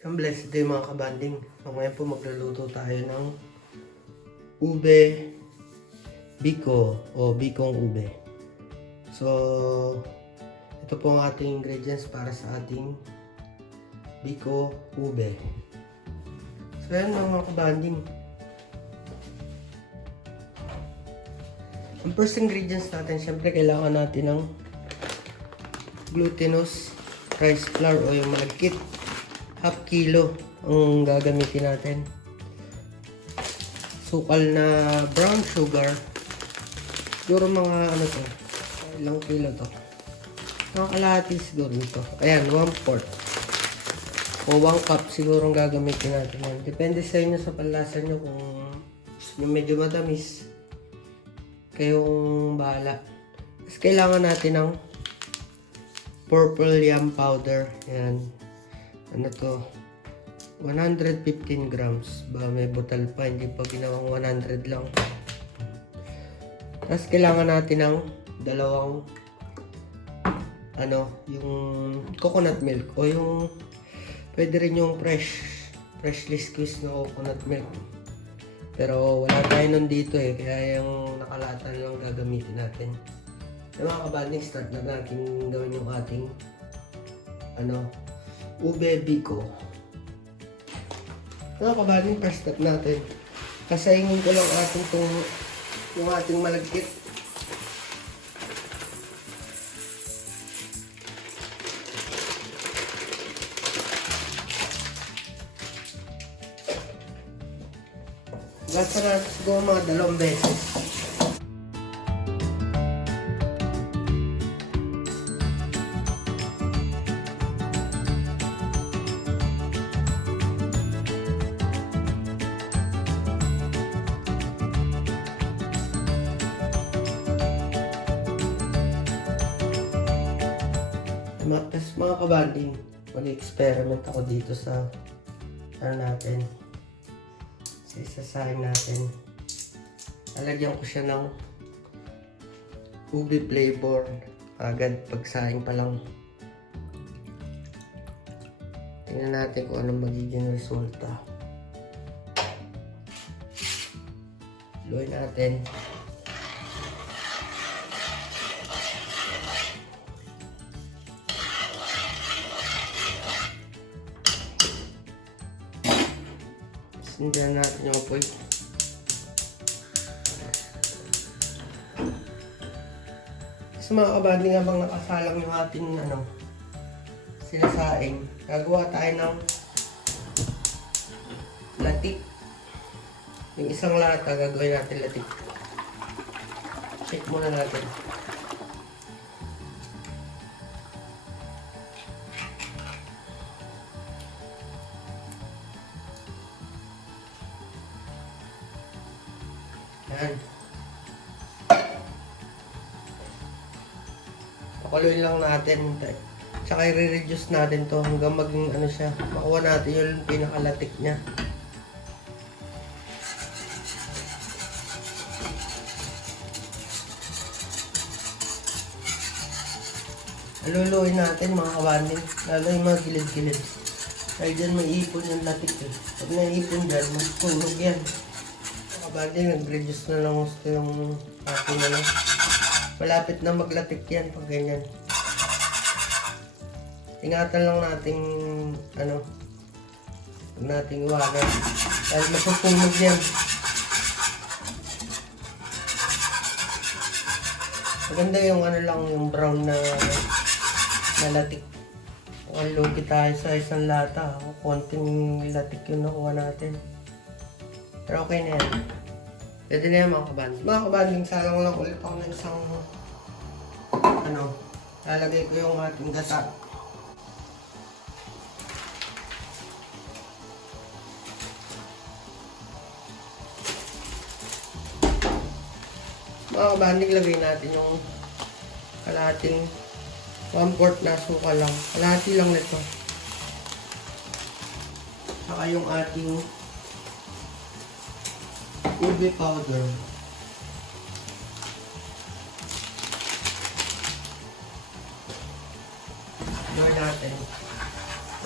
Ang blessed day mga kabanding. So, ngayon po magluluto tayo ng ube biko o bikong ube. So, ito po ang ating ingredients para sa ating biko ube. So, yan mga kabanding. Ang first ingredients natin, syempre kailangan natin ng glutinous rice flour o yung malagkit. Half kilo ang gagamitin natin. Sukal na brown sugar. Siguro mga ano to. Ilang kilo to. Mga kalahati siguro ito. Ayan, 1/4. O 1 cup siguro ang gagamitin natin yan. Depende sa inyo sa panlasa nyo kung gusto nyo medyo matamis. Kayong bahala. Tapos kailangan natin ng purple yam powder. Ayan. Ano to? 115 grams. Ba may butal pa, hindi pa ginawang 100 lang. Tapos kailangan natin ng dalawang yung coconut milk o yung pwede rin yung freshly squeezed na coconut milk. Pero wala tayo nun dito kaya yung nakalatan lang gagamitin natin. So, mga kabanding, start na natin gawin yung ating ube biko. Mga kabanding, first step natin. Kasaingin ko lang yung ating malagkit. Gasa na siguro mga 2 beses. Tapos mga kabanding, mag-experiment ako dito sa natin. Sa isasahin natin. Lalagyan ko siya ng ube flavor agad pagsahin pa lang. Tingnan natin kung anong magiging resulta. Luin natin. Sindihan natin yung apoy. Kasi mga kabanding, habang nakasalang yung ating sinasaing, gagawa tayo ng latik. Yung isang lata gagawin natin latik. Shake muna natin. Yan. Pakuloyin lang natin. Tsaka i-reduce natin to hanggang maging siya. Makuha natin yung pinakalatik niya. Aluluin natin mga kabanding. Lalo yung mga gilid-gilid. Dahil dyan may ipon yung latik Pag naipon dyan, magtunog yan. Kabanding, nag-reduce na lang gusto yung ating malapit na maglatik yan pag ganyan. Ingatan lang nating huwag nating iwanan dahil masusunog yan. Maganda yung lang yung brown na latik. Kung lugi tayo sa isang lata, konting latik yung nakuha natin. Pero okay na yan. Pwede na yan mga kabanding. Mga kabanding, salang lang ulit ako ng isang lalagay ko yung ating gata. Mga kabanding, lagay natin yung kalahating 1/4 na suka lang. Kalahati lang nito. Saka yung ating ube powder. Gawin natin.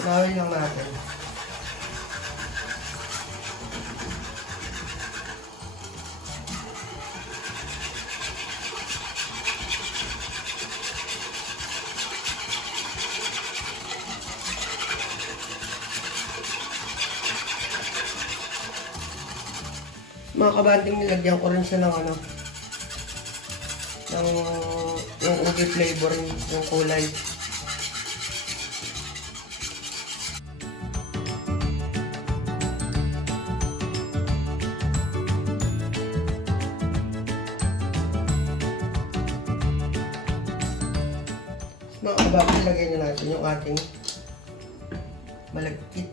Gawin lang natin. Mga kabanding, nilagyan ko rin siya ng ano, ng yung ube flavor, yung kulay. Mga kabanding, lagyan na natin yung ating malagkit.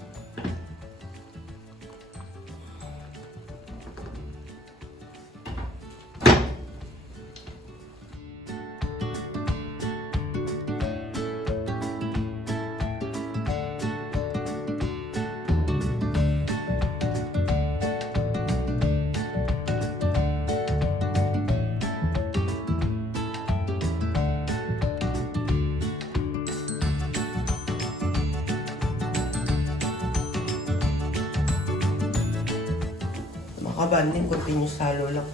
Kabanding, continuous halo lang.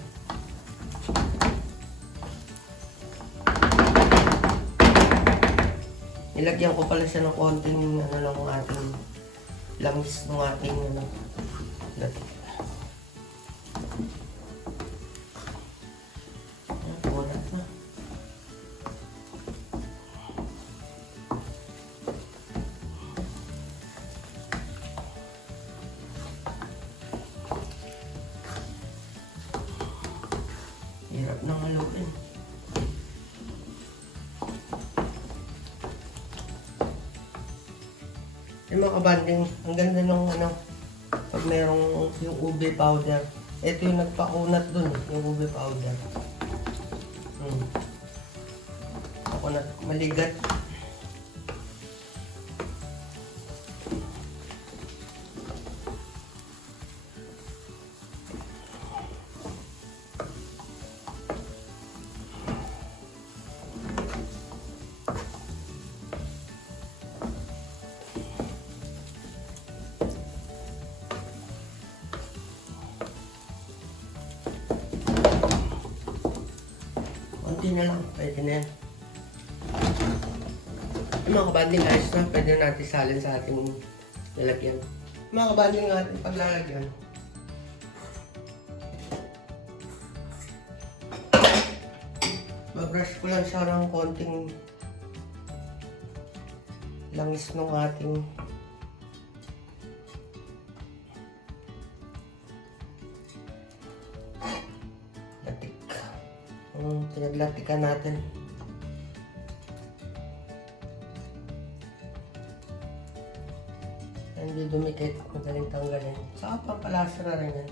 Nilagyan ko pala siya ng konting ano lang ng ating langis ng ating ano. Wala na. Hirap nang haluin. Yung mga kabanding, ang ganda nung ano, pag merong yung ube powder. Ito yung nagpakunat dun, yung ube powder. Pakunat, maligat. Konti na lang, pwede na yan. Yung mga kabanding, ayos na, pwede na natin salin sa ating lalagyan. Mga kabanding ng ating paglalagyan. Babrush ko lang siya ng konting langis ng ating latik. Ang pinaglatikan natin. Hindi dumikit, madaling tanggalin. Saka pampalasa na rin yan.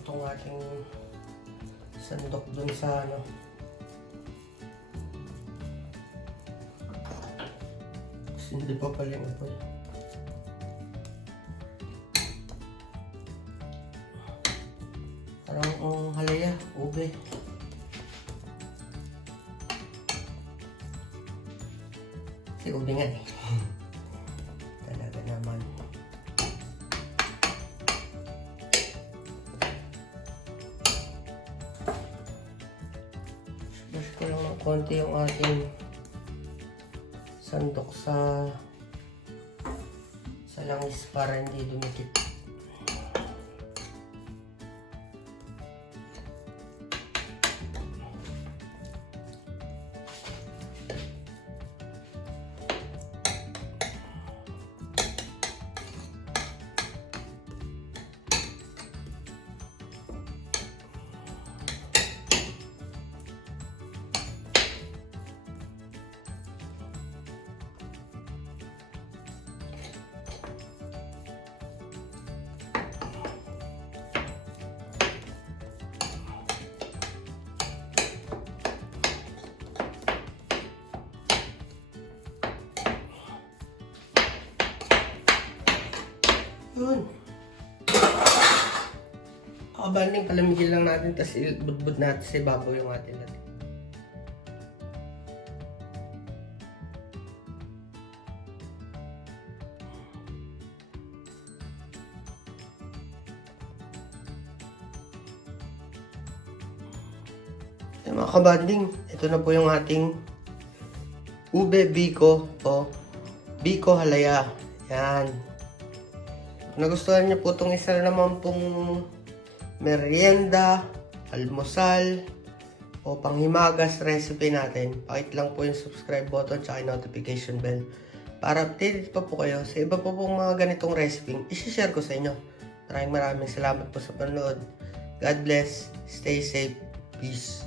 Itong ating sandok dun sa ano. Kasi hindi pa pala yung apoy. Parang halaya, ube. Kasi ube nga eh. Talaga naman. Brush ko lang ng konti yung ating sandok sa langis para hindi dumikit. Kabanding, palamigin lang natin, tapos ibudbud natin sa ibabaw yung ating latik. Mga kabanding, ito na po yung ating ube biko o biko halaya. Yan. Kung nagustuhan niyo po itong isa na naman pong merienda, almusal, o panghimagas recipe natin, pakit lang po yung subscribe button at notification bell para updated pa po kayo sa iba po pong mga ganitong recipe isi-share ko sa inyo. Maraming salamat po sa panonood. God bless, stay safe, peace.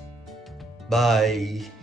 Bye!